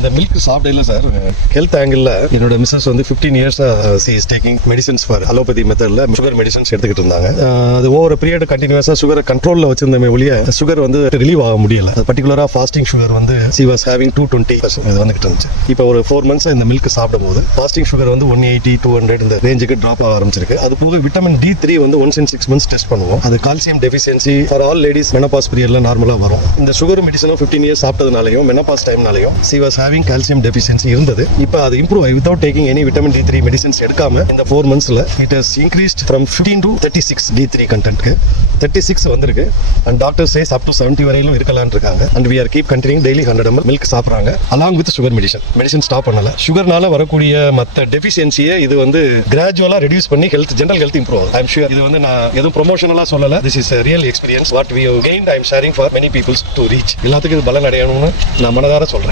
இந்த மில்க் சாப்பிடல sir health ஆங்கிளில் என்னோட மிஸ்ஸஸ் வந்து fifteen years she is taking medicines for allopathy மெத்தடில் சுகர் மெடிசன்ஸ் எடுத்துக்கிட்டு இருந்தாங்க. அது ஓவர் பீரியட் கண்டினியூஸாக சுகரை கண்ட்ரோலில் வச்சிருந்தமே ஒழிய சுகர் வந்து ரிலீவ் ஆக முடியல. அது பர்டிகுலரா ஃபாஸ்டிங் சுகர் வந்து she was having two twenty இது வந்துகிட்டு இருந்துச்சு. இப்போ ஒரு ஃபோர் மந்த்ஸ் இந்த மில்க் சாப்பிடும் போது ஃபாஸ்டிங் சுகர் வந்து ஒன் எயிட்டி டூ ஹண்ட்ரட் இந்த ரேஞ்சுக்கு ட்ராப் ஆக ஆரம்பிச்சிருக்கு. அது போக விட்டமின் டி த்ரீ வந்து once in six months test பண்ணுவோம். அது calcium deficiency for all ladies menopause பீரியட்ல நார்மலாக வரும். இந்த சுகர் மெடிசனும் ஃபிஃப்டீன் இயர்ஸ் சாப்பிட்டதுனாலையும் menopause டைம்னாலையும் she was having calcium deficiency இருந்தது. இப்போ அது இம்ப்ரூவ் ஆகி without taking any vitamin D three medicines எடுக்காம இந்த four மந்த்ஸில் it has increased from fifteen to thirty six D three கண்டென்ட்க்கு thirty six வந்திருக்கு. And doctor says up to seventy வரையிலும் இருக்கலாம்னு இருக்காங்க. And we are keep continue daily hundred ML milk சாப்பிட்றாங்க along with sugar medicine medicine stop பண்ணல. சுகர்னால வரக்கூடிய மற்ற டெஃபிஷியன்சியை இது வந்து கிராஜுவலாக ரெடியூஸ் பண்ணி ஹெல்த் ஜென்ரல் ஹெல்த் இம்ப்ரூவ் ஆகும் ஐம் ஷூர் இது வந்து நான் எதுவும் ப்ரொமோஷனலாக சொல்லல. This is real experience what we gain I'm sharing for many peoples to reach எல்லாத்துக்கும் இது பலன் அடையணும்னு நான் மனதார சொல்கிறேன்